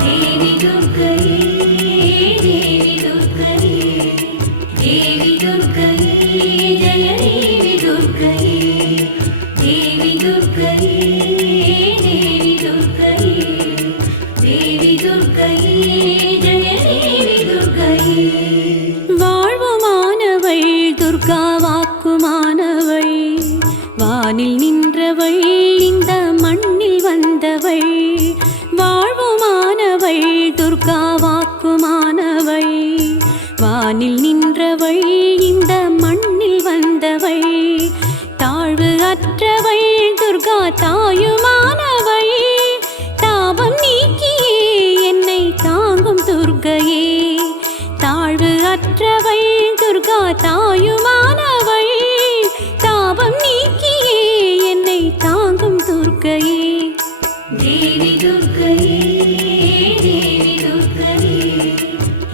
தேவி துர்க்கையே தேவி துர்க்கையே தேவி துர்க்கையே ஜய தேவி துர்க்கையே தேவி துர்க்கையே தேவி துர்க்கையே தேவி துர்க்கையே ஜய தேவி துர்க்கையே வாழ்வுமானவள் துர்கா வாக்குமானவள் வானில் நின்றவள் இந்த மண்ணில் வந்தவள் வாழ்வுமானவள் துர்கா வாக்குமானவள் வானில் நின்றவள் இந்த மண்ணில் வந்தவள் தாழ்வு அற்றவள் துர்கா தாயுமானவள் தாபம் நீக்கியே என்னை தாங்கும் துர்க்கையே தாழ்வு அற்றவள் துர்கா தாயுமானவள் தாபம் நீக்கியே என்னை தாங்கும் துர்க்கையே தேவி துர்க்கையே தேவி துர்க்கையே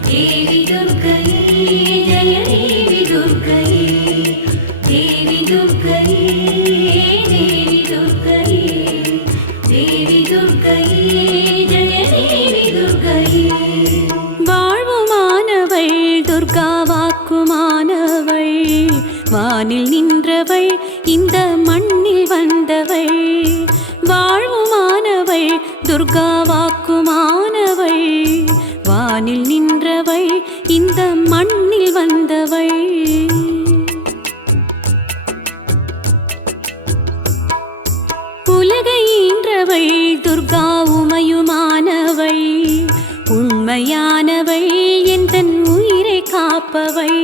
தேவி துர்க்கையே ஜய தேவி துர்க்கையே தேவி துர்க்கையே தேவி துர்க்கையே தேவி துர்க்கையே ஜய தேவி துர்க்கையே வாழ்வுமானவள் துர்கா வாக்குமானவள் வானில் நின்றவள் இந்த மண்ணில் வந்தவள் வாழ்வுமானவள் துர்கா வாக்குமானவள் வானில் நின்றவள் இந்த மண்ணில் வந்தவள் உலகை ஈன்றவள் துர்கா உமையுமானவள் உண்மையானவள் எந்தன் உயிரை காப்பவள்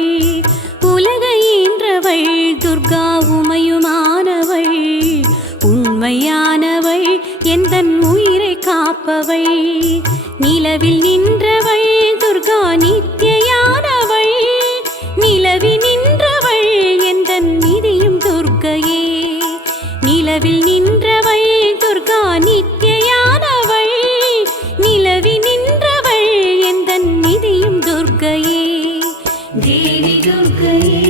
உலகை ஈன்றவள் துர்கா உமையுமானவள் உண்மையானவள் எந்தன் உயிரை காப்பவள் நிலவில் நின்றவள் துர்கா நித்தியானவள் நிலவில் நின்றவள் எந்தன் நிதியும் துர்க்கையே நிலவில் நின்றவள் துர்கா நித்தியானவள் நிலவில் நின்றவள் எந்தன் நிதியும் துர்க்கையே தேவி துர்க்கையே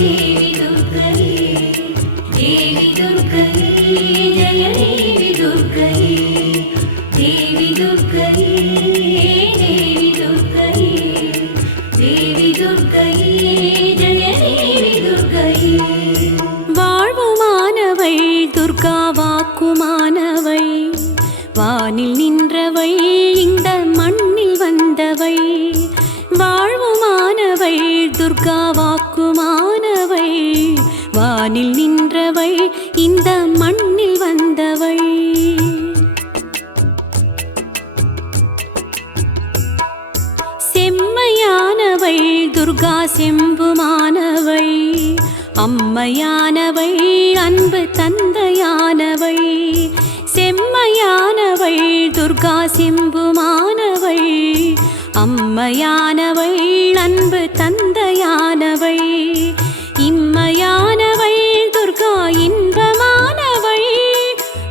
தேவி துர்க்கையே தேவி துர்க்கையே ஜய தேவி துர்க்கையே தேவி துர்க்கையே தேவி துர்க்கையே தேவி துர்க்கையே ஜய தேவி துர்க்கையே வாழ்வுமானவள் துர்கா வாக்குமானவள் வானில் நின்றவள் இந்த மண்ணில் வந்தவள் வாழ்வுமானவள் துர்கா வாக்குமானவள் வானில் நின்றவள் இந்த மண்ணில் வந்தவள் செம்மையானவள் துர்கா செம்புமானவள் அம்மையானவள் அன்பு தந்தையானவள் செம்மையானவள் துர்கா செம்புமானவள் அம்மையானவள் அன்பு தந்தையானவள் இம்மையானவள் துர்கா இன்பமானவள்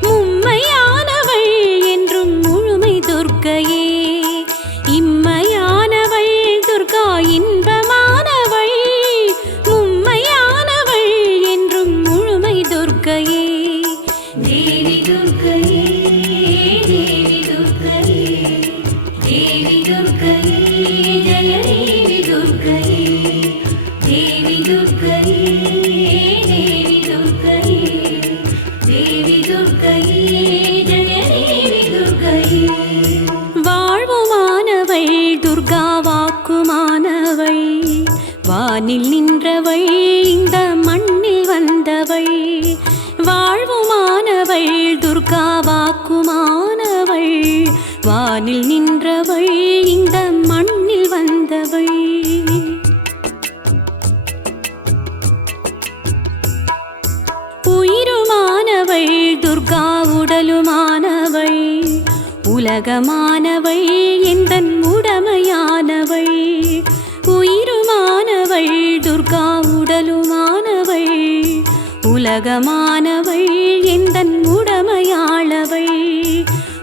மும்மையானவள் என்றும் முழுமை துர்க்கையே இம்மையானவள் துர்கா இன்பமானவள் மும்மையானவள் என்றும் முழுமை துர்க்கையே தேவி துர்க்கையே தேவி துர்க்கையே தேவி துர்க்கையே ஜய தேவி துர்க்கையே தேவி துர்க்கையே தேவி துர்க்கையே தேவி துர்க்கையே ஜய தேவி துர்க்கையே வாழ்வுமானவள் துர்கா வாக்குமானவள் வானில் நின்றவள் இந்த மண்ணில் வந்தவள் வாழ்வுமானவள் துர்கா வாக்குமானவள் வானில் நின்றவள் இந்த மண்ணில் வந்தவள் உயிருமானவள் துர்கா உடலுமானவள் உலகமானவள் எந்தன் உடமையானவள் உயிருமானவள் துர்கா உடலுமானவள் உலகமானவள் எந்தன் உடமையாளவள்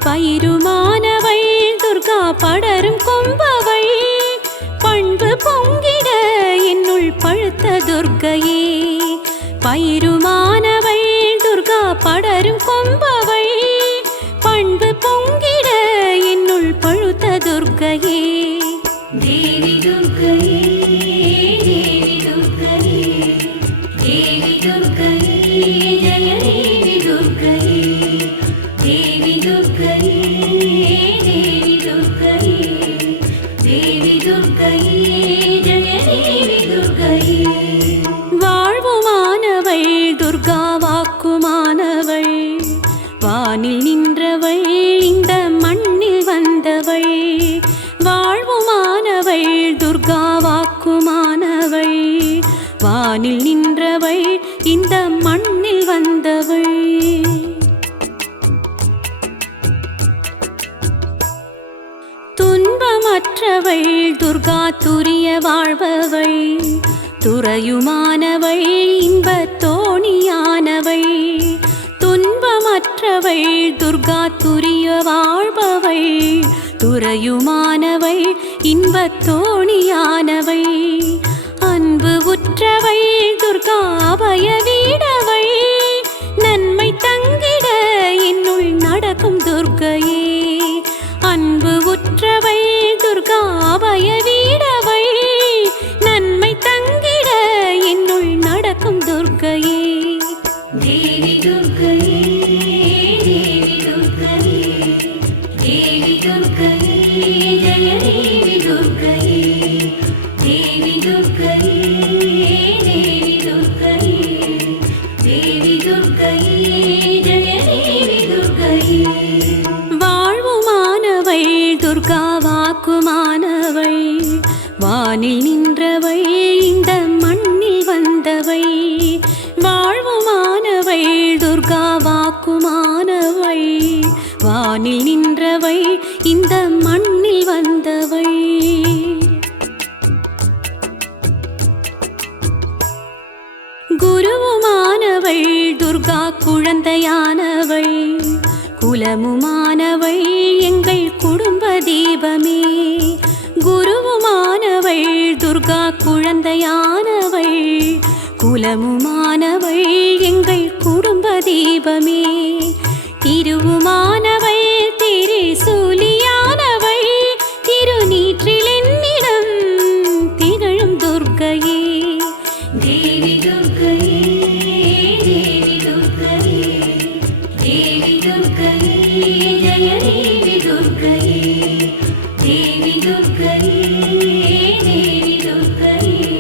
பயிருமானவள் துர்கா படரும் கொம்பவள் பண்பு பொங்கிட என்னுள் பழுத்த துர்க்கையே பயிருமானவள் துர்கா படரும் கொம்பவள் பண்பு பொங்கிட என்னுள் பழுத்த துர்க்கையே தேவி துர்க்கையே தேவி துர்க்கையே தேவி துர்க்கையே ஜய தேவி துர்க்கையே தேவி துர்க்கையே தேவி துர்க்கையே தேவி துர்க்கையே ஜய தேவி துர்க்கையே வாழ்வுமானவள் துர்கா வாக்குமானவள் வானில் நின்றவள் இந்த மண்ணில் வந்தவள் வாழ்வுமானவள் துர்கா வாக்குமானவள் வானில் நின்றவள் இந்த மண்ணில் வந்தவள் துன்பமற்றவள் துர்கா துரிய வாழ்பவள் துறையுமானவள் இன்பத் தோணியானவள் துன்பமற்றவள் துர்கா துரிய வாழ்பவள் துறையுமானவள் இன்பத் தோணியானவள் அன்பு உற்றவள் துர்கா அபய வீடவள் நன்மை தங்கிட என்னுள் நடக்கும் துர்க்கையே அன்பு உற்றவள் துர்கா அபய வீடவள் நன்மை தங்கிட என்னுள் நடக்கும் துர்க்கையே தேவி துர்க்கையே தேவி துர்க்கையே தேவி துர்க்கையே ஜய தேவி துர்க்கையே தேவி துர்க்கையே தேவி துர்க்கையே தேவி துர்க்கையே ஜய தேவி துர்க்கையே வாழ்வுமானவள் துர்கா வாக்குமானவள் வானில் நின்றவள் இந்த மண்ணில் வந்தவள் வாழ்வுமானவள் துர்கா வாக்குமானவள் வானில் நின்றவள் இந்த மண்ணில் வந்தவள் குருவுமானவள் துர்கா குழந்தையானவள் குலமுமானவள் எங்கள் குடும்ப தீபமே குருவுமானவள் துர்கா குழந்தையானவள் குலமுமானவள் எங்கள் குடும்ப தீபமே திருவுமானவள் திரிசூலியானவள் திருநீற்றில் என்னிடம் திகழும் துர்க்கையே தேவி துர்க்கையே தேவி துர்க்கையே தேவி துர்க்கையே ஜய தேவி துர்க்கையே தேவி துர்க்கையே தேவி துர்க்கையே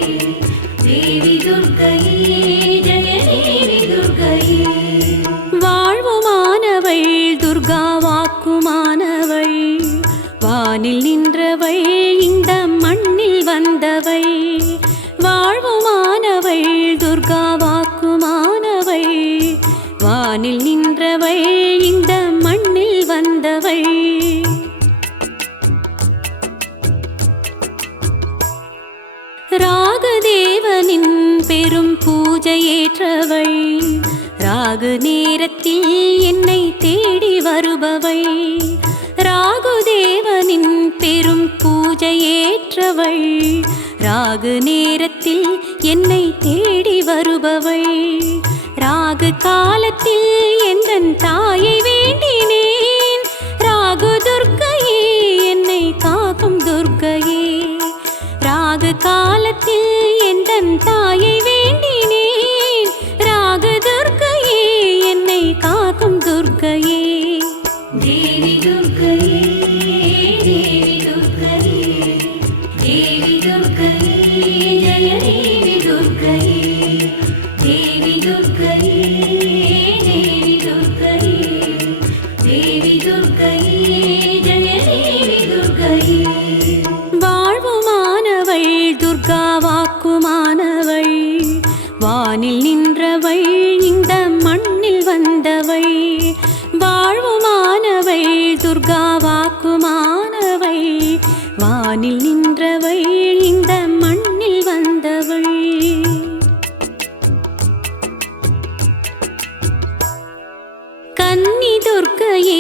தேவி துர்க்கையே ஜய தேவி துர்க்கையே வாழ்வுமானவள் துர்கா வாக்குமானவள் வானில் நின்றவள் இந்த மண்ணில் வந்தவள் வாழ்வுமானவள் துர்கா வாக்குமானவள் வானில் நின்றவள் இந்த மண்ணில் வந்தவள் ராகுதேவனின் பெரும் பூஜையேற்றவள் ராகு நேரத்தில் என்னை தேடி வருபவள் ராகுதேவனின் பெரும் பூஜையேற்றவள் ராகு நேரத்தில் என்னை தேடி வருபவள் ராகு காலத்தில் எந்தன் தாயை வேண்டினேன் ராகு துர்க்கையே என்னை காக்கும் துர்க்கையே ராகு காலத்தில் எந்தன் தாயை வேண்டினேன் ராகு துர்க்கையே என்னை காக்கும் துர்க்கையே தேவி துர்க்கையே தேவி துர்க்கையே தேவி துர்க்கையே ஜய தேவி துர்க்கையே தேவி துர்க்கையே தேவி துர்க்கையே தேவி துர்க்கையே ஜய தேவி துர்க்கையே வாழ்வுமானவள் துர்கா வாக்குமானவள் வானில் நின்றவள் இந்த மண்ணில் வந்தவள் வாழ்வுமானவள் துர்கா வாக்குமானவள் வானில் நின்றவள் இந்த மண்ணில் வந்தவள் கன்னி துர்க்கையே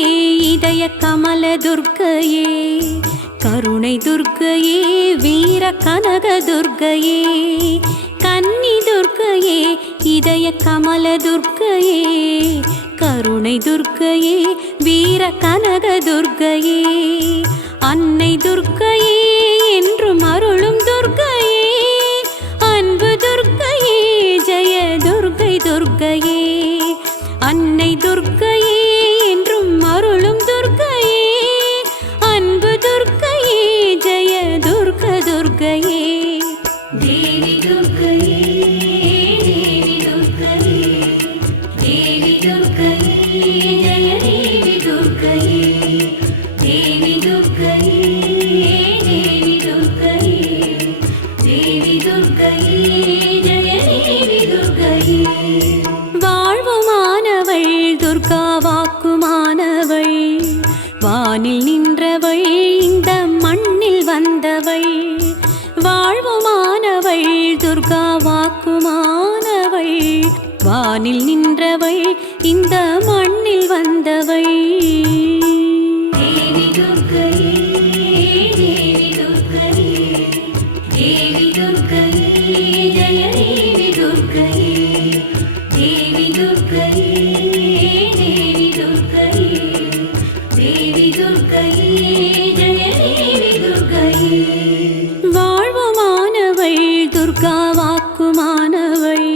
இதய கமல துர்க்கையே கருணை துர்க்கையே வீர கனக துர்க்கையே கன்னி துர்க்கையே இதய கமல துர்க்கையே கருணை துர்க்கையே வீர கனக துர்க்கையே அன்னை துர்க்கையே என்றும் அருளும் துர்க்கையே அன்பு துர்க்கையே ஜெய துர்க்கை துர்க்கையே அன்னை துர்க்கையே என்றும் அருளும் துர்க்கையே அன்பு துர்க்கையே ஜெய துர்க்க துர்க்கையே தேவி துர்க்கையே தேவி துர்க்கையே தேவி துர்க்கையே ஜெய தேவி துர்க்கையே தேவி துர்க்கையே தேவி துர்க்கையே தேவி துர்க்கையே ஜெய தேவி துர்க்கையே வாழ்வுமானவள் துர்கா வாக்குமானவள் வானில் நின்றவள் இந்த மண்ணில் வந்தவள் வாழ்வுமானவள் துர்கா வாக்குமானவள் வானில் நின்றவள் இந்த மண்ணில் வந்தவள் தேவி துர்க்கையே தேவி துர்க்கையே தேவி துர்க்கையே ஜெய தேவி துர்க்கையே தேவி துர்க்கையே தேவி துர்க்கையே தேவி துர்க்கையே ஜெய தேவி துர்க்கையே வாழ்வுமானவள் துர்கா வாக்குமானவள்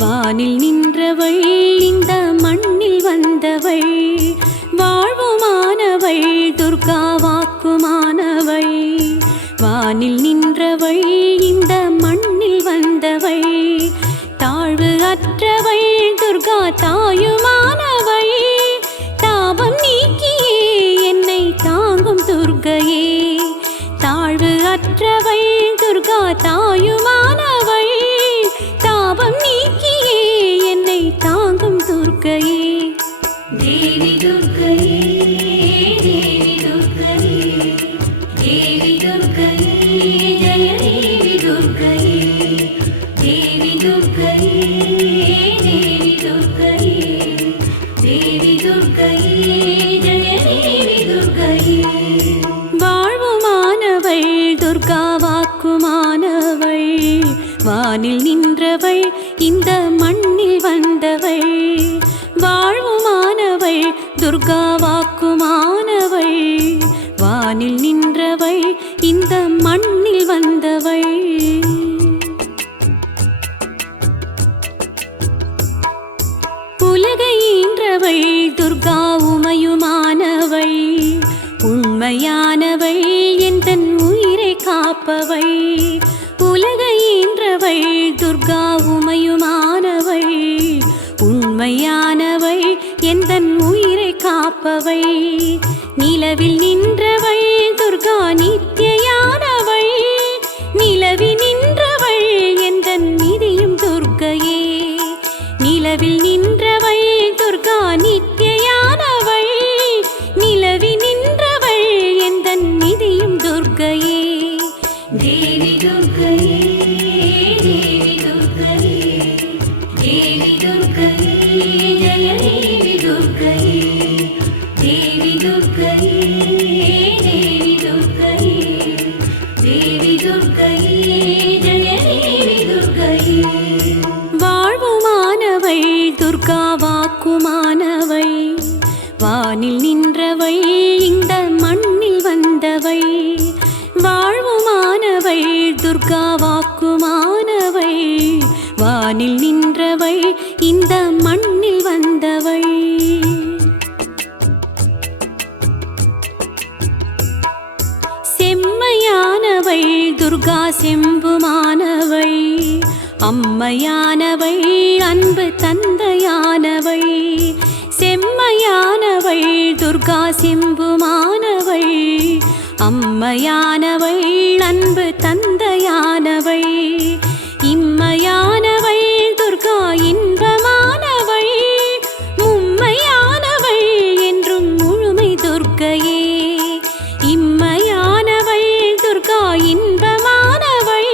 வானில் நின்றவள் இந்த மண்ணில் வந்தவள் வாழ்வுமானவள் துர்கா வாக்குமானவள் வானில் நின்றவள் இந்த மண்ணில் வந்தவள் தாழ்வு அற்றவள் துர்கா தாயுமானவள் தாபம் நீக்கியே என்னை தாங்கும் துர்க்கையே தாழ்வு அற்றவள் துர்கா தாயுமானவள் தாபம் நீக்கியே என்னை தாங்கும் துர்க்கையே தேவி துர்க்கையே தேவி துர்க்கையே தேவி துர்க்கையே ஜெய தேவி துர்க்கையே தேவி துர்க்கையே தேவி துர்க்கையே தேவி துர்க்கையே ஜெய தேவி துர்க்கையே வாழ்வுமானவள் துர்கா வாக்குமானவள் வானில் நின்றவள் இந்த மண்ணில் வந்தவள் வாழ்வுமானவள் துர்கா வாக்குமானவள் வானில் நின்றவள் இந்த மண்ணில் வந்தவள் உலகை ஈன்றவள் துர்கா உமையுமானவள் உண்மையானவள் எந்தன் உயிரை காப்பவள் உலகை ஈன்றவள் துர்கா உமையுமானவள் உண்மையானவள் எந்தன் உயிரை காப்பவள் நிலவில் நின்றவள் துர்கா நித்தியானவள் நிலவில் நின்றவள் எந்தன் நிதியும் துர்க்கையே நிலவில் நின்றவள் துர்கா நித்தியானவள் நிலவில் நின்றவள் எந்தன் நிதியும் துர்க்கையே தேவி துர்க்கையே தேவி துர்க்கையே தேவி துர்க்கையே ஜெய தேவி துர்க்கையே தேவி துர்க்கையே தேவி துர்க்கையே தேவி துர்க்கையே ஜெய தேவி துர்க்கையே வாழ்வுமானவள் துர்கா வாக்குமானவள் வானில் நின்றவள் இந்த மண்ணில் வந்தவள் வாழ்வுமானவள் துர்கா வாக்குமானவள் வானில் நின்றவள் இந்த மண்ணில் வந்தவள் செம்மையானவள் துர்கா செம்புமானவள் அம்மையானவள் அன்பு தந்தையானவள் செம்மையானவள் துர்கா செம்புமானவள் அம்மையானவள் அன்பு தந்தையானவள் இம்மையானவள் துர்கா இன்பமானவள் மும்மையானவள் என்றும் முழுமை துர்க்கையே இம்மையானவள் துர்கா இன்பமானவள்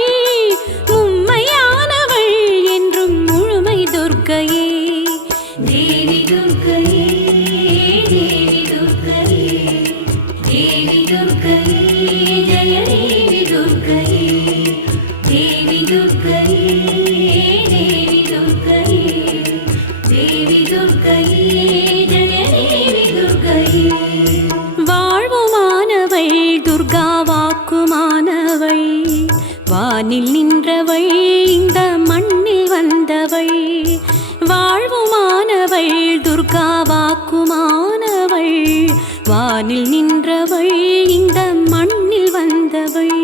மும்மையானவள் என்றும் முழுமை துர்க்கையே தேவி துர்க்கையே தேவி துர்க்கையே தேவி துர்க்கையே ஜெய தேவி துர்க்கையே தேவி துர்க்கையே தேவி துர்க்கையே தேவி துர்க்கையே வானில் நின்றவள் இந்த மண்ணில் வந்தவள் வாழ்வுமானவள் துர்கா வாக்குமானவள் வானில் நின்றவள் இந்த மண்ணில் வந்தவள்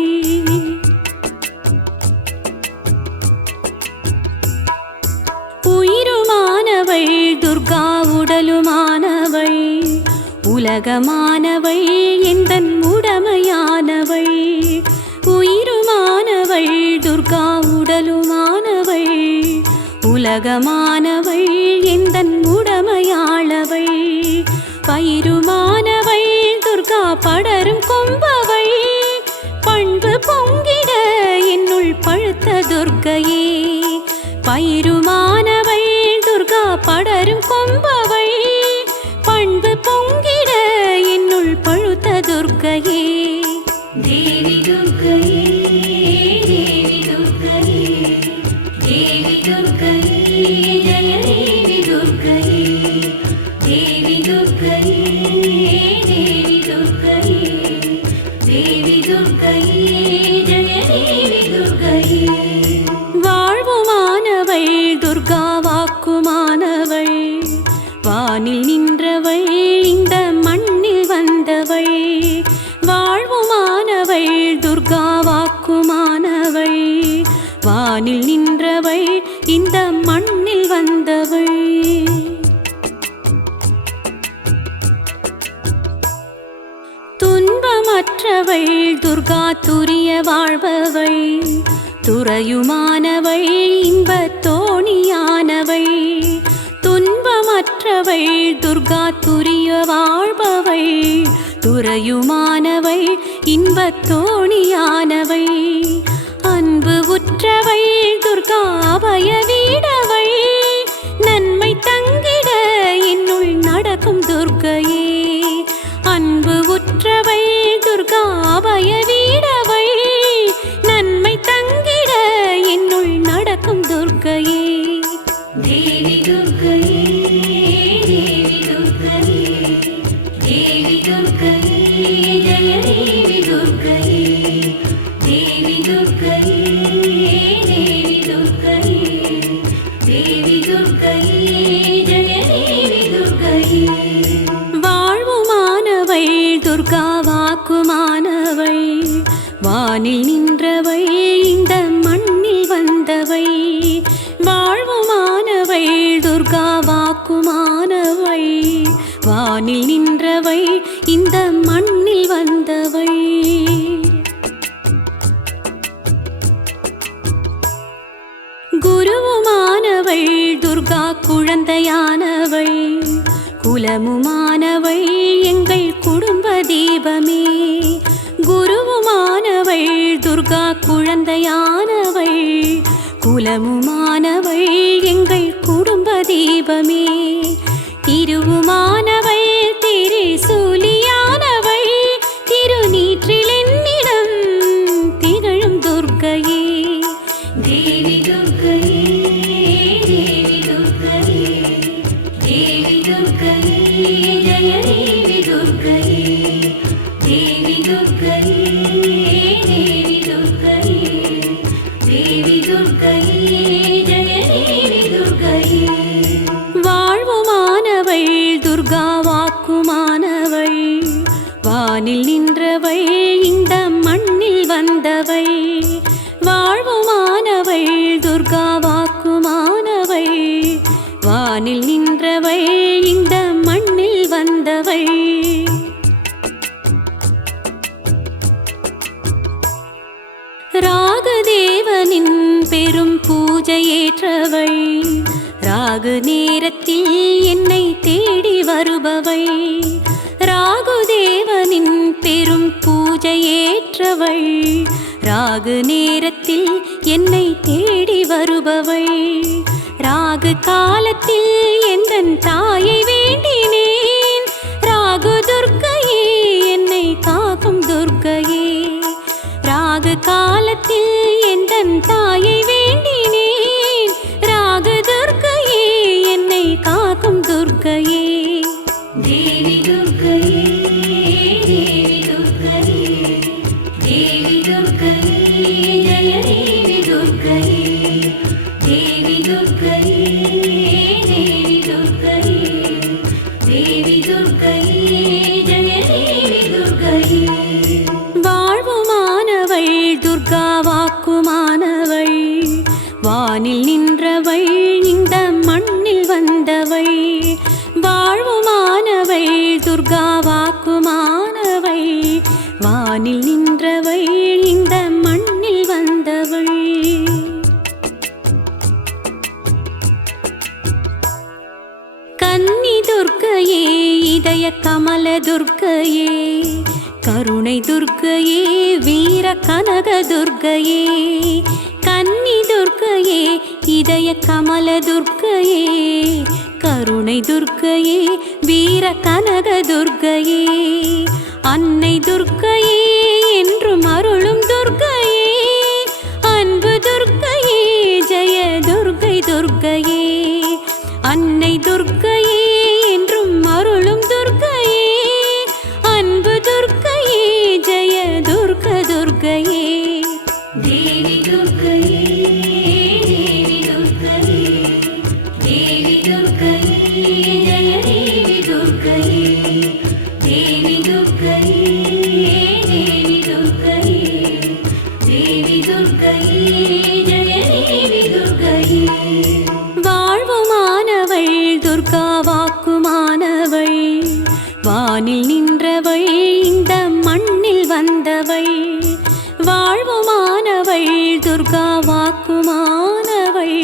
உயிருமானவள் துர்கா உடலுமானவள் உலகமானவள் எந்தன் உடமையானவள் உயிருமானவள் துர்கா உடலுமானவள் உலகமானவள் எந்தன் உடமையாளவள் பயிருமானவள் துர்கா படரும் கொம்பவள் பண்பு பொங்கிட என்னுள் பழுத்த துர்க்கையே பயிருமானவள் துர்கா படரும் கொம்பவள் பண்பு பொங்கிட என்னுள் பழுத்த துர்க்கையே தேவி துர்க்கையே தேவி துர்க்கையே தேவி துர்க்கையே ஜய தேவி துர்க்கையே தேவி துர்க்கையே தேவி துர்க்கையே தேவி துர்க்கையே ஜய தேவி துர்க்கையே வாழ்வுமானவள் துர்கா வாக்குமானவள் வானில் நின்றவள் இந்த மண்ணில் வந்தவள் வாழ்வுமானவள் துர்கா வாக்குமானவள் வானில் நின்றவள் இந்த மண்ணில் வந்தவள் துன்பமற்றவள் துர்கா துரிய வாழ்பவள் துறையுமானவள் இன்பத் தோணியானவள் துன்பமற்றவள் துர்கா துரிய வாழ்பவள் துறையுமானவள் இன்பத் தோணியானவள் அன்பு உற்றவள் துர்கா அபய வீடவள் நன்மை தங்கிட என்னுள் நடக்கும் துர்க்கையே அன்பு உற்றவள் துர்கா அபய வீடவள் நன்மை தங்கிட என்னுள் நடக்கும் துர்க்கையே தேவி துர்க்கையே தேவி துர்க்கையே தேவி துர்க்கையே ஜய தேவி துர்க்கையே தேவி துர்க்கையே தேவி துர்க்கையே தேவி துர்க்கையே ஜய தேவி துர்க்கையே வாழ்வுமானவள் துர்கா வாக்குமானவள் வானில் நின்றவள் இந்த மண்ணில் வந்தவள் வாழ்வுமானவள் துர்கா வாக்குமானவள் வானில் நின்றவள் இந்த மண்ணில் வந்தவள் குருவுமானவள் துர்கா குழந்தையானவள் குலமுமானவள் எங்கள் குடும்ப தீபமே குருவுமானவள் துர்கா குழந்தையானவள் குலமுமானவள் எங்கள் குடும்ப தீபமே திருவுமானவள் திரிசூலியானவள் திருநீற்றில் என்னிடம் திகழும் துர்க்கையே தேவி துர்க்கையே தேவி துர்க்கையே தேவி துர்க்கையே ஜய தேவி துர்க்கையே தேவி துர்க்கையே தேவி துர்க்கையே தேவி துர்க்கையே ஜய தேவி துர்க்கையே வாழ்வுமானவள் துர்கா வாக்குமானவள் வானில் நின்றவள் இந்த மண்ணில் வந்தவள் வாழ்வுமானவள் துர்கா வாக்குமானவள் வானில் நின்றவள் இந்த மண்ணில் வந்தவள் ராகதேவனின் பெரும் பூஜையேற்றவள் ராகு நேரத்தில் என்னை தேடி வருபவள் ராகுதேவனின் பெரும் பூஜையேற்றவள் ராகு நேரத்தில் என்னை தேடி வருபவள் ராகு காலத்தில் எந்தன் தாயை வேண்டினேன் ராகு துர்க்கையே என்னை காக்கும் துர்க்கையே ராகு காலத்தில் எந்தன் தாயை வேண்டினேன் ராகு துர்க்கையே என்னை காக்கும் துர்க்கையே தேவி துர்க்கையே தேவி துர்க்கையே தேவி துர்க்கையே ஜய தேவி துர்க்கையே தேவி துர்க்கையே தேவி துர்க்கையே தேவி துர்க்கையே ஜெய தேவி துர்க்கையே வாழ்வுமானவள் துர்கா வாக்குமானவள் வானில் நின்றவள் இந்த மண்ணில் வந்தவள் வாழ்வுமானவள் துர்கா வாக்குமானவள் வானில் நின்றவள் இந்த மண்ணில் வந்தவள் கன்னி துர்க்கையே இதய கமல துர்க்கையே கருணை துர்க்கையே வீர கனக துர்க்கையே கன்னி துர்க்கையே இதய கமல துர்க்கையே கருணை துர்க்கையே வீர கனக துர்க்கையே அன்னை துர்க்கையே என்றும் அருளும் துர்க்கையே அன்பு துர்க்கையே ஜெய துர்க்கை துர்க்கையே அன்னை துர்க்கையே என்றும் அருளும் துர்க்கையே அன்பு துர்க்கையே ஜெய துர்க்க துர்க்கையே தேவி துர்க்கையே தேவி துர்க்கையே தேவி துர்க்கையே ஜெய தேவி துர்க்கையே தேவி துர்க்கையே தேவி துர்க்கையே தேவி துர்க்கையே ஜெய தேவி துர்க்கையே வாழ்வுமானவள் துர்கா வாக்குமானவள் வானில் நின்றவள் இந்த மண்ணில் வந்தவள் வாழ்வுமானவள் துர்கா வாக்குமானவள்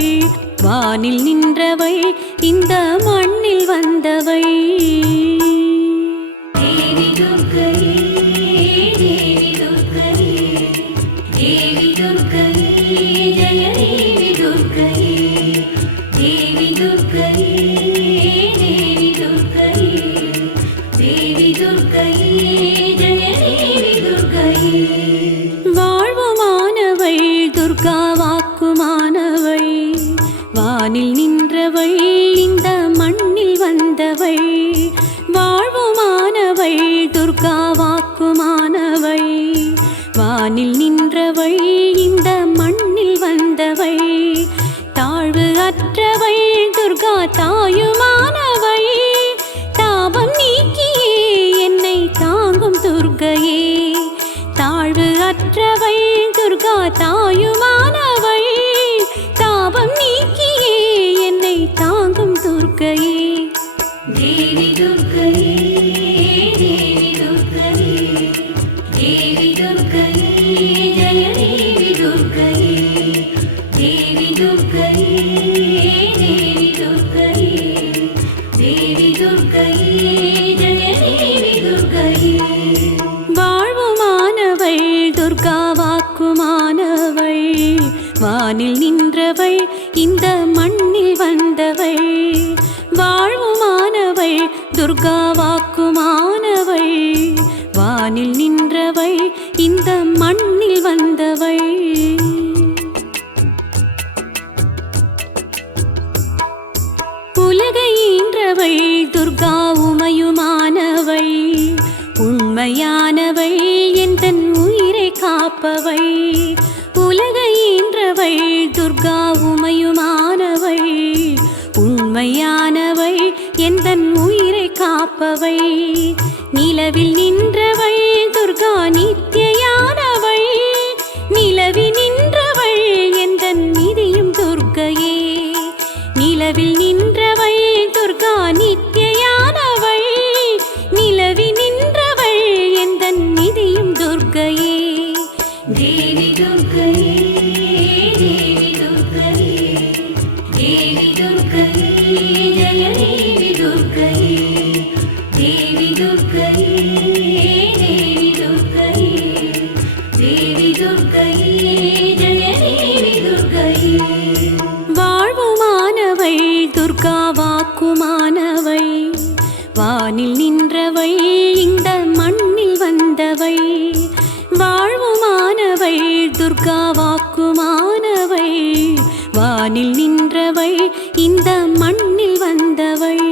வானில் நின்றவள் இந்த மண்ணில் வந்தவள் தேவி துர்க்கையே தேவி துர்க்கையே தேவி துர்க்கையே ஜெய தேவி துர்க்கையே தேவி துர்க்கையே தேவி துர்க்கையே தேவி துர்க்கையே ஜெய தேவி துர்க்கையே வாழ்வுமானவள் துர்கா வாக்குமானவள் வானில் நின்றவள் இந்த மண்ணில் வந்தவள் வாழ்வுமானவள் துர்கா வாக்குமானவள் வானில் நின்றவள் இந்த மண்ணில் வந்தவள் தாழ்வு அற்றவள் துர்கா தாயுமானவள் தாபம் நீக்கியே என்னை தாங்கும் துர்க்கையே தாழ்வு அற்றவள் துர்கா தாயுமானவள் தாபம் நீக்கியே என்னை தாங்கும் துர்க்கையே தேவி துர்க்கையே தேவி துர்க்கையே தேவி துர்க்கையே ஜெய தேவி துர்க்கையே தேவி துர்க்கையே தேவி துர்க்கையே தேவி துர்க்கையே ஜெய தேவி துர்க்கையே வாழ்வுமானவள் துர்கா வாக்குமானவள் வானில் நின்றவள் இந்த மண்ணில் வந்தவள் வாழ்வுமானவள் துர்கா வாக்குமானவள் வானில் நின்றவள் இந்த மண்ணில் வந்தவள் உலகை ஈன்றவள் துர்கா உமையுமானவள் உண்மையானவள் எந்தன் உயிரை காப்பவள் உலகை ஈன்றவள் துர்கா உமையுமானவள் உண்மையானவள் எந்தன் உயிரை காப்பவள் நிலவில் நின்றவள் துர்கா நித்தியானவள் நிலவில் நின்றவள் எந்தன் நிதியும் துர்க்கையே நிலவில் நின்றவள் துர்கா நித்தியானவள் நிலவில் நின்றவள் எந்தன் நிதியும் துர்க்கையே தேவி துர்க்கையே தேவி துர்க்கையே தேவி துர்க்கையே ஜெய தேவி துர்க்கையே தேவி துர்க்கையே தேவி துர்க்கையே தேவி துர்க்கையே ஜெய தேவி துர்க்கையே வாழ்வுமானவள் துர்கா வாக்குமானவள் வானில் நின்றவள் இந்த மண்ணில் வந்தவள் வாழ்வுமானவள் துர்கா வாக்குமானவள் வானில் நின்றவள் இந்த மண்ணில் வந்தவள்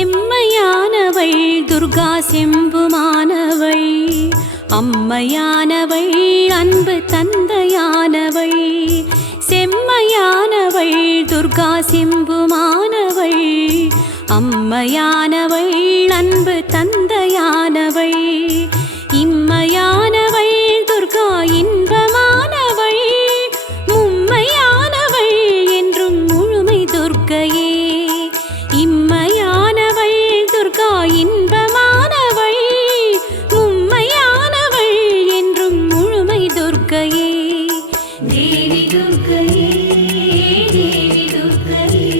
செம்மையானவள் துர்கா செம்புமானவள் அம்மையானவள் அன்பு தந்தையானவள் செம்மையானவள் துர்கா சிம்புமானவள் அம்மையானவள் அன்பு தந்தையானவள் இம்மையானவள் துர்கா இன்பமானவள் மும்மையானவள் என்றும் முழுமை துர்க்கையே இம்மையானவள் துர்கா இன்பமானவள் மும்மையானவள் என்றும் முழுமை துர்க்கையே தேவி துர்க்கையே தேவி துர்க்கையே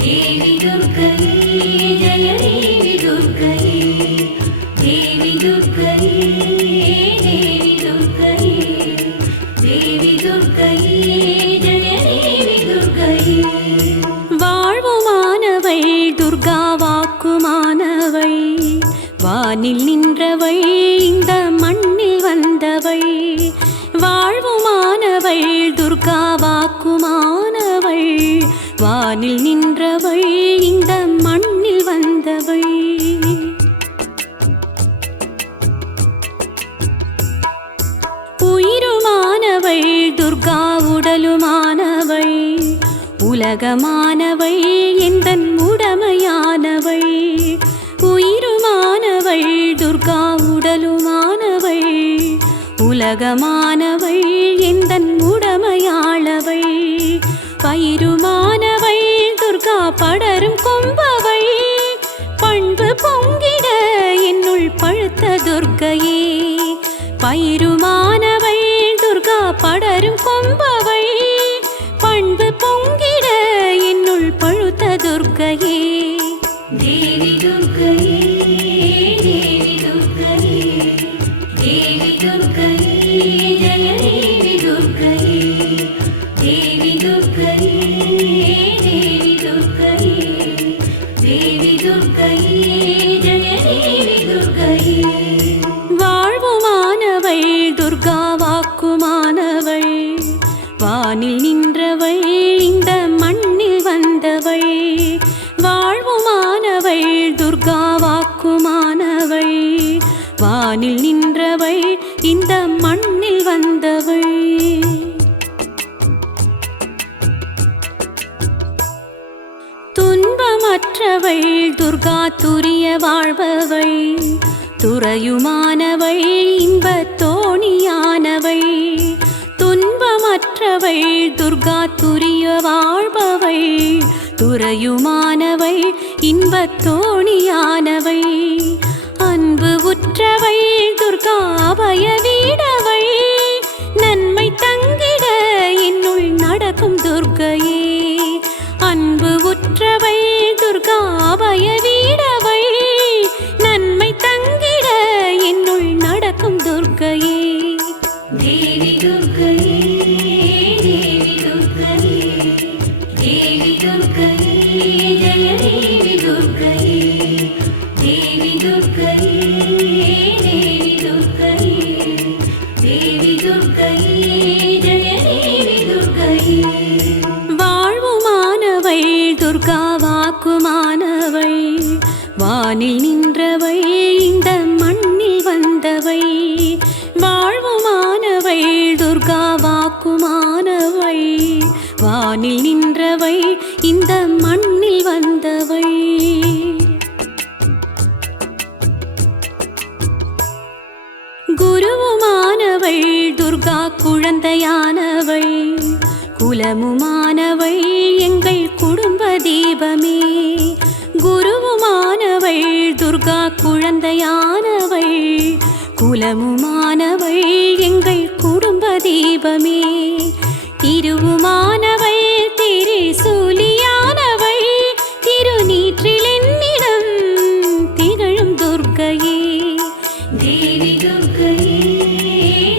தேவி துர்க்கையே ஜய தேவி துர்க்கையே தேவி துர்க்கையே தேவி துர்க்கையே தேவி துர்க்கையே ஜய தேவி துர்க்கையே வாழ்வுமானவள் துர்கா வாக்குமானவள் வானில் நின்றவள் இந்த மண்ணில் வந்தவள் வாழ்வுமானவள் துர்கா வாக்குமானவள் வானில் நின்றவள் இந்த மண்ணில் வந்தவள் உயிருமானவள் துர்கா உடலுமானவள் உலகமானவள் எந்தன் உடமையானவள் உயிருமானவள் துர்கா உடலுமானவள் உலகமானவள் எந்தன் உடமையாளவள் பயிருமானவள் துர்கா படரும் கொம்பவள் பண்பு பொங்கிட என்னுள் பழுத்த துர்க்கையே பயிருமானவள் துர்கா படரும் கொம்பவள் பண்பு பொங்கிட என்னுள் பழுத்த துர்க்கையே தேவி துர்க்கையே தேவி துர்க்கையே தேவி துர்க்கையே ஜய தேவி துர்க்கையே தேவி துர்க்கையே தேவி துர்க்கையே தேவி துர்க்கையே ஜய தேவி துர்க்கையே வாழ்வுமானவள் துர்கா வாக்குமானவள் வானில் நின்றவள் இந்த மண்ணில் வந்தவள் வாழ்வுமானவள் துர்கா வாக்குமானவள் வானில் நின்றவள் இந்த மண்ணில் வந்தவள் துன்பமற்றவள் துர்கா துரிய வாழ்பவள் துறையுமானவள் இன்பத் தோணியானவள் துன்பமற்றவள் துர்கா துரிய வாழ்பவள் துறையுமானவள் இன்பத் தோணியானவள் அன்பு உற்றவள் துர்கா அபய வீடவள் நன்மை தங்கிட என்னுள் நடக்கும் துர்க்கையே அன்பு உற்றவள் துர்கா அபய வீடவள் நன்மை தங்கிட என்னுள் நடக்கும் துர்க்கையே தேவி துர்க்கையே தேவி துர்க்கையே தேவி துர்க்கையே ஜய தேவி துர்க்கையே தேவி துர்க்கையே தேவி துர்க்கையே தேவி துர்க்கையே ஜய தேவி துர்க்கையே வாழ்வுமானவள் துர்கா வாக்குமானவள் வானில் நின்றவள் இந்த மண்ணில் வந்தவள் வாழ்வுமானவள் துர்கா வாக்குமானவள் வானில் நின்றவள் இந்த மண்ணில் வந்தவள் குருவுமானவள் துர்கா குழந்தையானவள் குலமுமானவள் எங்கள் குடும்ப தீபமே குருவுமானவள் துர்கா குழந்தையானவள் குலமுமானவள் எங்கள் குடும்ப தீபமே திருவுமானவள் திரிசூலியானவள் திருநீற்றில் என்னிடம் திகழும் துர்க்கையே தேவி துர்க்கையே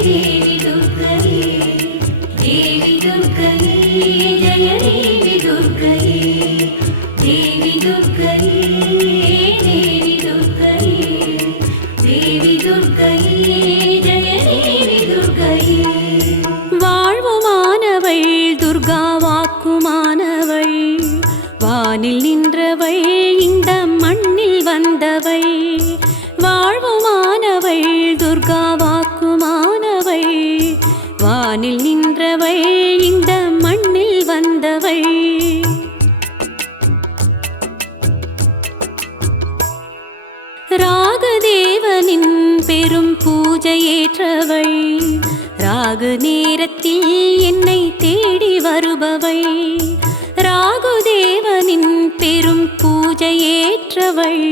தேவி துர்க்கையே தேவி துர்க்கையே ஜய தேவி துர்க்கையே தேவி துர்க்கையே தேவி துர்க்கையே தேவி துர்க்கையே ஜய தேவி துர்க்கையே வாழ்வுமானவள் துர்கா வாக்குமானவள் வானில் நின்றவள் இந்த மண்ணில் வந்தவள் வாழ்வுமானவள் துர்கா பூஜையேற்றவள் ராகு நேரத்தில் என்னை தேடி வருபவள் ராகுதேவனின் பெரும் பூஜையேற்றவள்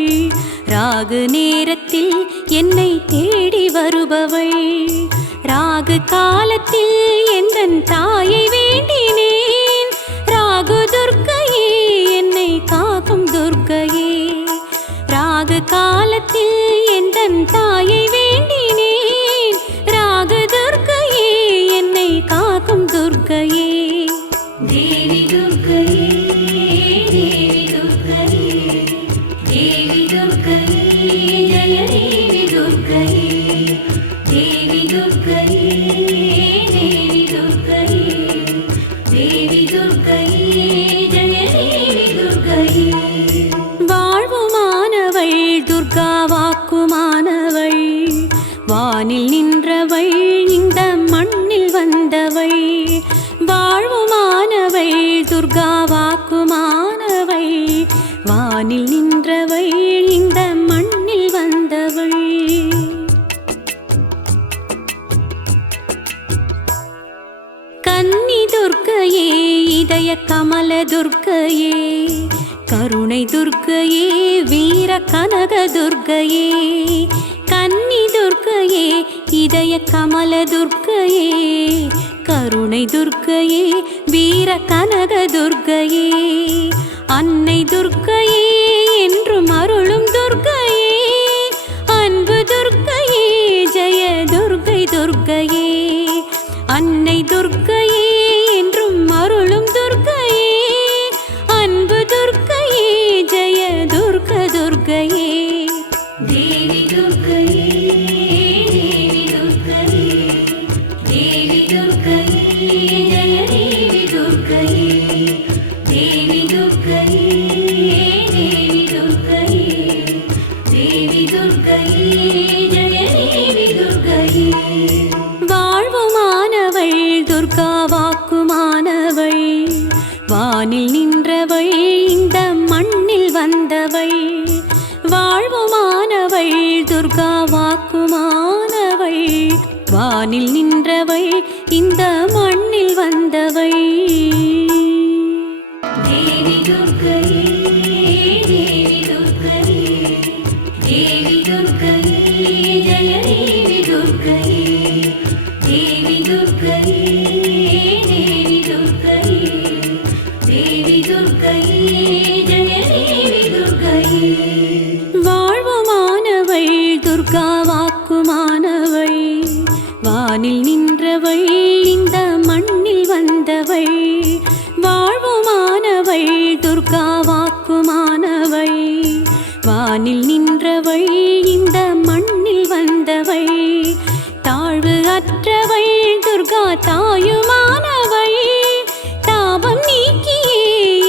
ராகு நேரத்தில் என்னை தேடி வருபவள் ராகு காலத்தில் எந்தன் தாயை வேண்டினேன் ராகு துர்க்கையே என்னை காக்கும் துர்க்கையே ராகு காலத்தில் எந்தன் தாயை வேண்டினேன் ராகு துர்க்கையே என்னை காக்கும் துர்க்கையே தேவி துர்க்கையே தேவி துர்க்கையே தேவி துர்க்கையே ஜய தேவி துர்க்கையே தேவி துர்க்கையே தேவி துர்க்கையே தேவி துர்க்கையே ஜய தேவி துர்க்கையே வாழ்வுமானவள் துர்கா வாக்குமானவள் வானில் நின்றவள் இந்த மண்ணில் வந்தவள் வாழ்வுமானவள் துர்கா வாக்குமானவள் வானில் நின்றவள் இந்த மண்ணில் வந்தவள் கன்னி துர்க்கையே இதய கமல துர்க்கையே கருணை துர்க்கையே வீர கனக துர்க்கையே கன்னி துர்க்கையே இதய கமல துர்க்கையே கருணை துர்க்கையே வீர கனக துர்க்கையே அன்னை துர்க்கையே என்றும் அருளும் துர்க்கையே அன்பு துர்க்கையே ஜெய துர்க்கை துர்க்கையே அன்னை துர்க்கையே என்றும் அருளும் துர்க்கையே அன்பு துர்க்கையே ஜெய துர்க்க துர்க்கையே தேவி துர்க்கையே தேவி துர்க்கையே தேவி துர்க்கையே ஜய தேவி துர்க்கையே தேவி துர்க்கையே தேவி துர்க்கையே தேவி துர்க்கையே ஜய தேவி துர்க்கையே வாழ்வுமானவள் துர்கா வாக்குமானவள் வானில் நின்றவள் இந்த மண்ணில் வந்தவள் வாழ்வுமானவள் துர்கா வாக்குமானவள் வானில் நின்றவள் இந்த மண்ணில் வந்தவள் தேவி துர்க்கையே தேவி துர்க்கையே தேவி துர்க்கையே ஜய தேவி துர்க்கையே தேவி துர்க்கையே தேவி துர்க்கையே தேவி துர்க்கையே ஜய தேவி துர்க்கையே வாழ்வுமானவள் துர்கா வாக்குமானவள் வானில் நின்றவள் இந்த மண்ணில் வந்தவள் வாழ்வுமானவள் துர்கா வாக்குமானவள் வானில் நின்றவள் இந்த மண்ணில் வந்தவள் தாழ்வு அற்றவள் துர்கா தாயுமானவள் தாபம் நீக்கியே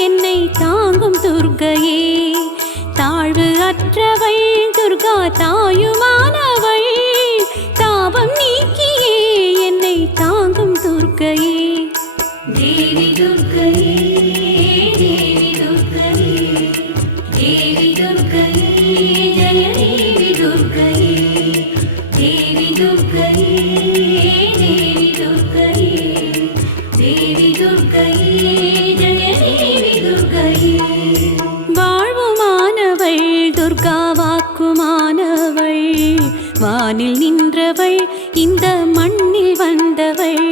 என்னை தாங்கும் துர்க்கையே தாழ்வு அற்றவள் துர்கா தாயுமானவள் தாபம் நீக்கியே என்னை தாங்கும் துர்க்கையே தேவி துர்க்கையே தேவி துர்க்கையே தேவி துர்க்கையே ஜய தேவி துர்க்கையே தேவி துர்க்கையே தேவி துர்க்கையே தேவி துர்க்கையே ஜய தேவி துர்க்கையே வாழ்வுமானவள் துர்கா வாக்குமானவள் வானில் நின்றவள் இந்த மண்ணில் வந்தவள்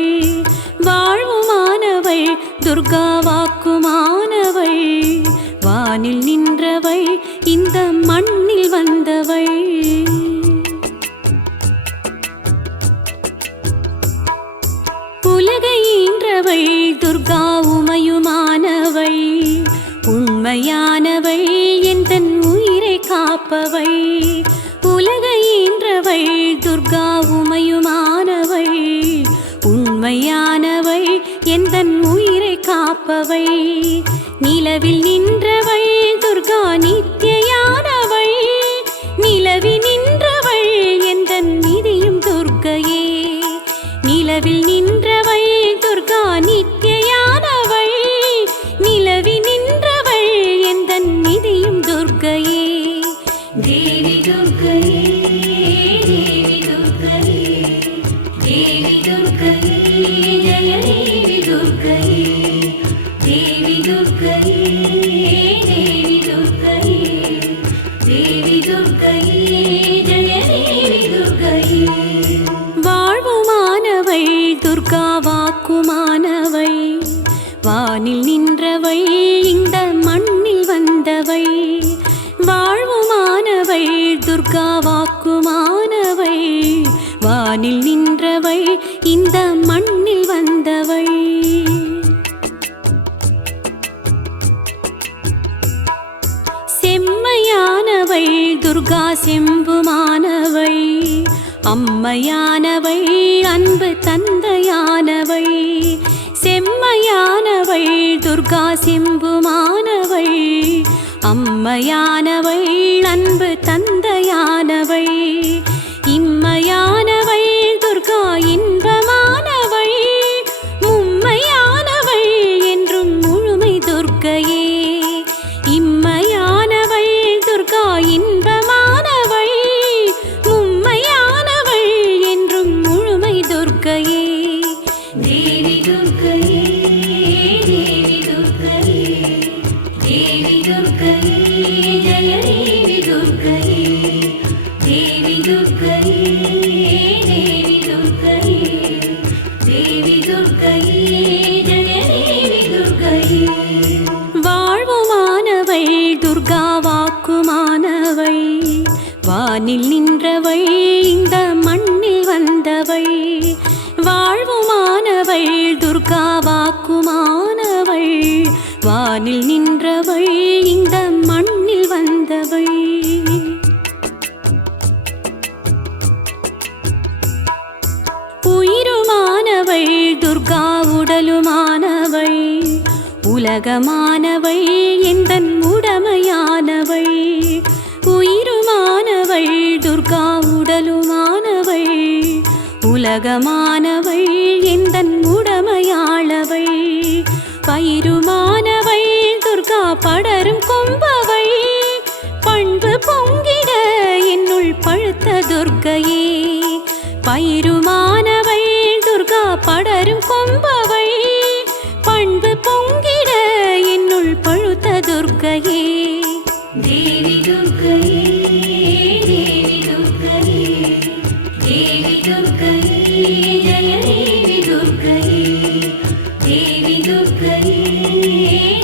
வாழ்வுமானவள் துர்கா வாக்குமானவள் வானில் நின்றவள் இந்த மண்ணில் வந்தவள் உலகை ஈன்றவள் துர்கா உமையுமானவள் உண்மையானவள் எந்தன் உயிரை காப்பவள் உலகை ஈன்றவள் துர்கா உமையுமானவள் உண்மையானவள் எந்தன் உயிரை காப்பவள் நிலவில் நின்றவள் துர்கா நித்தியானவள் நிலவில் நின்றவள் எந்தன் நிதியும் துர்க்கையே நிலவில் நின்றவள் துர்கா நித்தியானவள் நிலவில் நின்றவள் எந்தன் நிதியும் துர்க்கையே தேவி துர்க்கையே தேவி துர்க்கையே துர்கா வாக்குமானவை வானில் நின்றவை இந்த மண்ணில் வந்தவை வாழ்வுமானவை துர்கா வாக்குமானவை வானில் நின்றவை இந்த மண்ணில் வந்தவை செம்மையானவை துர்கா செம்புமானவை அம்மையானவை அன்பு தந்தையானவை செம்மையானவை துர்கா செம்புமானவை அம்மையானவை அன்பு தந்தையானவை இம்மையானவை துர்கா இன்பமானவை மும்மையானவை என்றும் முழுமை துர்க்கையே இம்மையானவை துர்கா இன்பமானவை மும்மையானவை என்றும் முழுமை துர்க்கையே தேவி துர்க்கையே தேவி துர்க்கையே தேவி துர்க்கையே ஜய தேவி துர்க்கையே தேவி துர்க்கையே தேவி துர்க்கையே தேவி துர்க்கையே ஜய தேவி துர்க்கையே வாழ்வுமானவை துர்கா வாக்குமானவை வானில் நின்றவை இந்த மண்ணில் வந்தவை வாழ்வுமானவை துர்கா வாக்குமானவை வானில் நின்றவை இந்த மண்ணில் வந்தவை உயிருமானவை துர்கா உடலுமானவை உலகமானவை எந்தன் உடமையானவை உயிருமானவை துர்கா உடலுமானவை உலகமானவை எந்தன் உடமையாளவை பயிருமானவை துர்கா படரும் கொம்பவை பண்பு பொங்கிட என்னுள் பழுத்த துர்க்கையே பயிருமானவை துர்கா படரும் கொம்பவை பண்பு பொங்கிட என்னுள் பழுத்த துர்க்கையே தேவி துர்க்கையே தேவி துர்க்கையே தேவி துர்க்கையே ஜய தேவி துர்க்கையே தேவி துர்க்கையே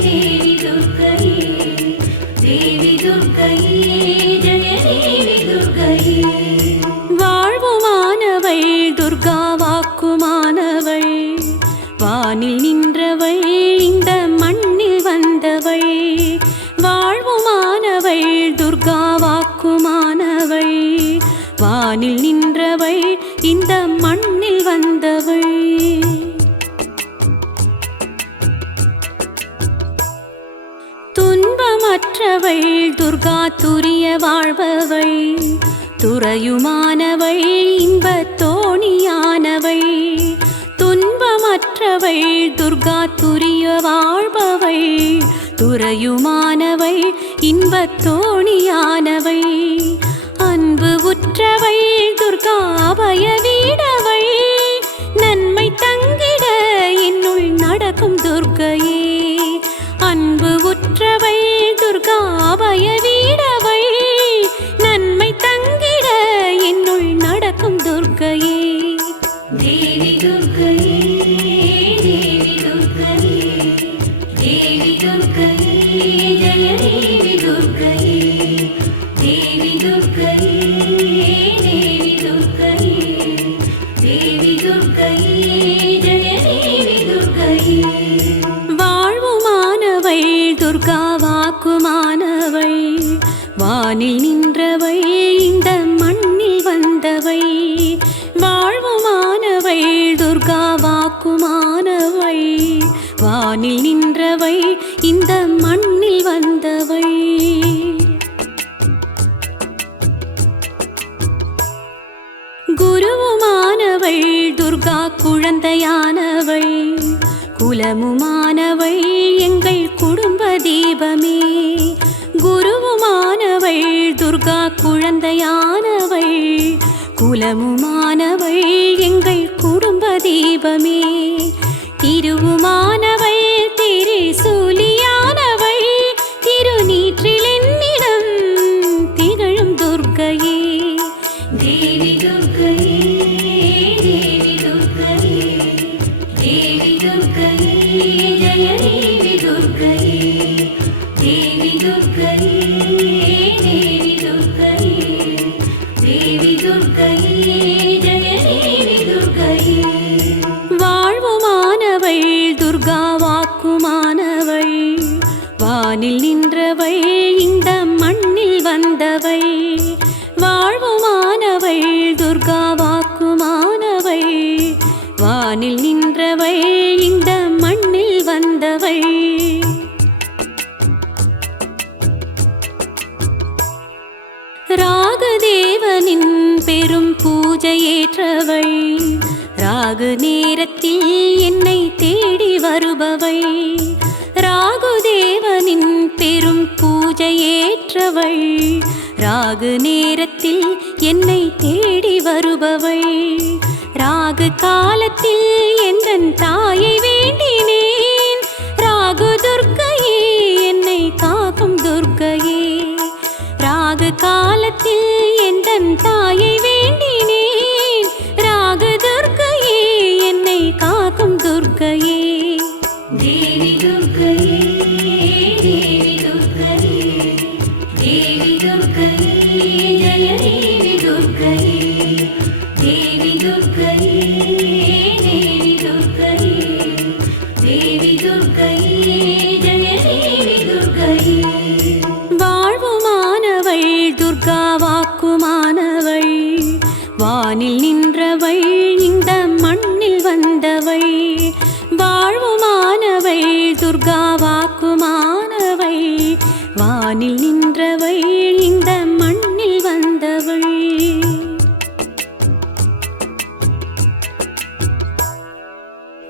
தேவி துர்க்கையே தேவி துர்க்கையே ஜய தேவி துர்க்கையே வாழ்வுமானவை துர்கா வாக்குமானவை வானில் நின்றவை இந்த மண்ணில் வந்தவை வாழ்வுமானவை துர்கா வாக்குமானவை வானில் நின்றவை இந்த மண்ணில் வந்தவை துன்பமற்றவை துர்கா துரிய வாழ்பவை துறையுமானவை இன்பத் தோணியானவை துன்பமற்றவை துர்கா துரிய வாழ்பவை துறையுமானவை இன்பத் தோணியானவை அன்பு உற்றவை துர்கா அபய வீடவை நன்மை தங்கிட என்னுள் நடக்கும் துர்க்கையே அன்பு உற்றவை துர்கா அபய வீடவை நன்மை தங்கிட என்னுள் நடக்கும் துர்க்கையே தேவி துர்க்கையே தேவி துர்க்கையே தேவி துர்க்கையே ஜய தேவி துர்க்கையே தேவி துர்க்கையே தேவி துர்க்கையே தேவி துர்க்கையே ஜய தேவி துர்க்கையே வாழ்வுமானவை துர்கா வாக்குமானவை வானில் நின்றவை இந்த மண்ணில் வந்தவை வாழ்வுமானவை துர்கா வாக்குமானவை வானில் நின்றவை இந்த மண்ணில் வந்தவை குருவுமானவை துர்கா குழந்தையானவை குலமுமானவை எங்கள் குடும்ப தீபமே குருவுமானவை துர்கா குழந்தையானவை குலமுமானவை எங்கள் குடும்ப தீபமே திருவுமானவை திரிசூலியானவை திருநீற்றில் என்னிடம் திகழும் துர்க்கையே தேவி துர்க்கையே தேவி துர்க்கையே வானில் நின்றவள் இந்த மண்ணில் வந்தவள் ராகதேவனின் பெரும் பூஜையேற்றவள் ராகு நேரத்தில் என்னை தேடி வருபவள் ராகுதேவனின் பெரும் பூஜையேற்றவள் ராகு நேரத்தில் என்னை தேடி வருபவள் ராகு காலத்தில் எந்தன் தாயை வேண்டினேன் ராகு துர்க்கையே என்னை காக்கும் துர்க்கையே ராகு காலத்தில் எந்தன் தாயை வேண்டினேன் ராகு துர்க்கையே என்னை காக்கும் துர்க்கையே தேவி துர்க்கையே தேவி துர்க்கையே தேவி துர்க்கையே ஜய தேவி துர்க்கையே தேவி துர்க்கையே தேவி துர்க்கையே தேவி துர்க்கையே ஜய தேவி துர்க்கையே வாழ்வுமானவள் துர்கா வாக்குமானவள் வானில் நின்றவள் இந்த மண்ணில் வந்தவள் வாழ்வுமானவள் துர்கா வாக்குமானவள் வானில் நின்றவள் இந்த மண்ணில் வந்தவள்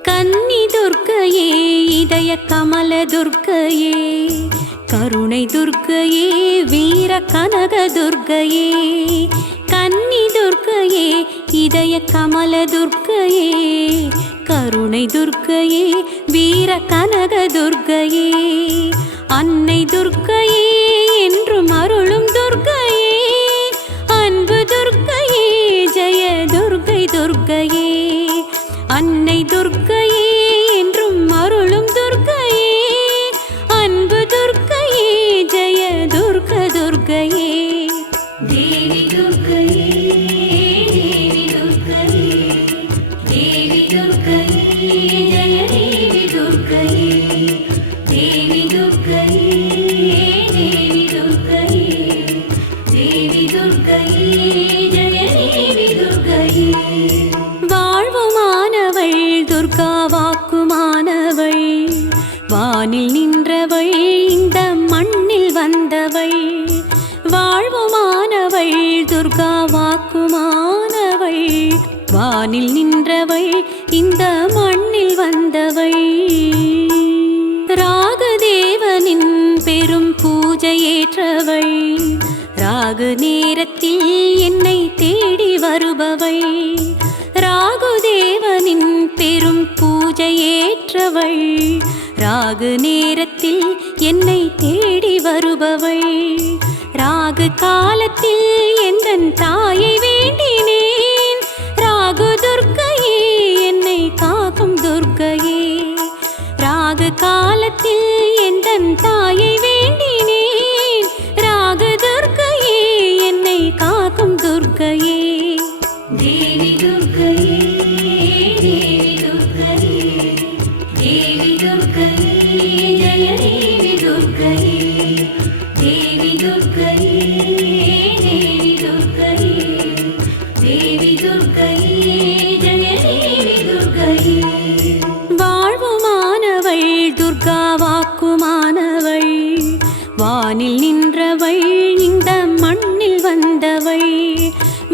கன்னி துர்க்கையே இதய கமல துர்க்கையே கருணை துர்க்கையே வீர கனக துர்க்கையே கன்னி துர்க்கையே இதய கமல துர்க்கையே கருணை துர்க்கையே வீர கனக துர்க்கையே அன்னை துர்க்கையே என்றும் அருளும் துர்க்கையே அன்பு துர்க்கையே ஜெய துர்க்கை துர்க்கையே அன்னை துர்க்கையே என்றும் அருளும் துர்க்கையே அன்பு துர்க்கையே ஜெய துர்க்க துர்க்கையே தேவி துர்க்கையே தேவி துர்க்கையே தேவி துர்க்கையே ஜய தேவி துர்க்கையே தேவி துர்க்கையே தேவி துர்க்கையே தேவி துர்க்கையே ஜய தேவி துர்க்கையே வாழ்வுமானவள் துர்கா வாக்குமானவள் வானில் நின்றவள் இந்த மண்ணில் வந்தவள் வாழ்வுமானவள் துர்கா வாக்குமானவள் வானில் நின்றவள் இந்த மண்ணில் வந்தவள் ராகதேவனின் பெரும் பூஜையேற்றவள் ராகு நேரத்தில் என்னை தேடி வருபவள் ராகுதேவனின் பெரும் பூஜையேற்றவள் ராகு நேரத்தில் என்னை தேடி வருபவள் ராகு காலத்தில் எந்தன் தாயை வேண்டினேன் ராகு துர்க்கையே என்னை காக்கும் துர்க்கையே ராகு காலத்தில் எந்தன் தாயை வேண்டினேன் ராகு துர்க்கையே என்னை காக்கும் துர்க்கையே தேவி துர்க்கையே தேவி துர்க்கையே தேவி துர்க்கையே ஜய தேவி துர்க்கையே தேவி துர்க்கையே தேவி துர்க்கையே தேவி துர்க்கையே ஜய தேவி துர்க்கையே வாழ்வுமானவள் துர்கா வாக்குமானவள் வானில் நின்றவள் இந்த மண்ணில் வந்தவள்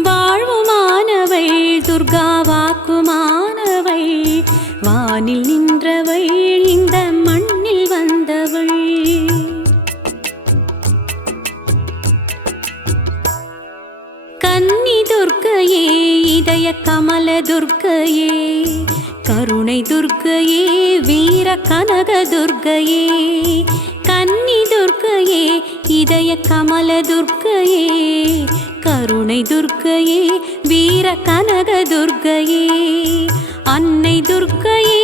வாழ்வுமானவள் துர்கா வாக்குமானவள் வானில் நின்றவள் இந்த மண்ணில் வந்தவள் கன்னி துர்க்கையே இதய கமல துர்க்கையே கருணை துர்க்கையே வீர கனக துர்க்கையே கன்னி துர்க்கையே இதய கமல துர்க்கையே கருணை துர்க்கையே வீர கனக துர்க்கையே அன்னை துர்க்கையே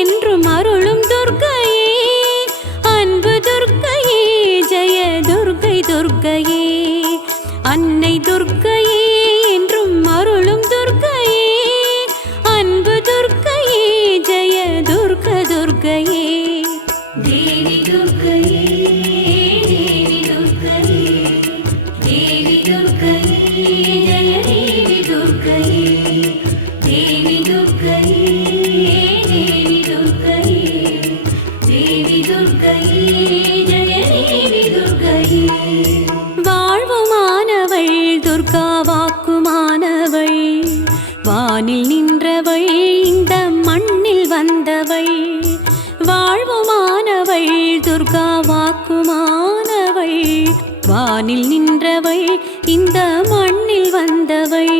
என்றும் அருளும் துர்க்கையே அன்பு துர்க்கையே ஜெய துர்க்கை துர்க்கையே அன்னை துர்க்கையே என்றும் அருளும் துர்க்கையே அன்பு துர்க்கையே ஜெய துர்க்க துர்க்கையே தேவி துர்க்கையே தேவி துர்க்கையே தேவி துர்க்கையே ஜய தேவி துர்க்கையே தேவி துர்க்கையே வாழ்வுமானவள் துர்கா வாக்குமானவள் வானில் நின்றவள் இந்த மண்ணில் வந்தவள் வாழ்வுமானவள் துர்கா வாக்குமானவள் வானில் நின்றவள் இந்த மண்ணில் வந்தவள்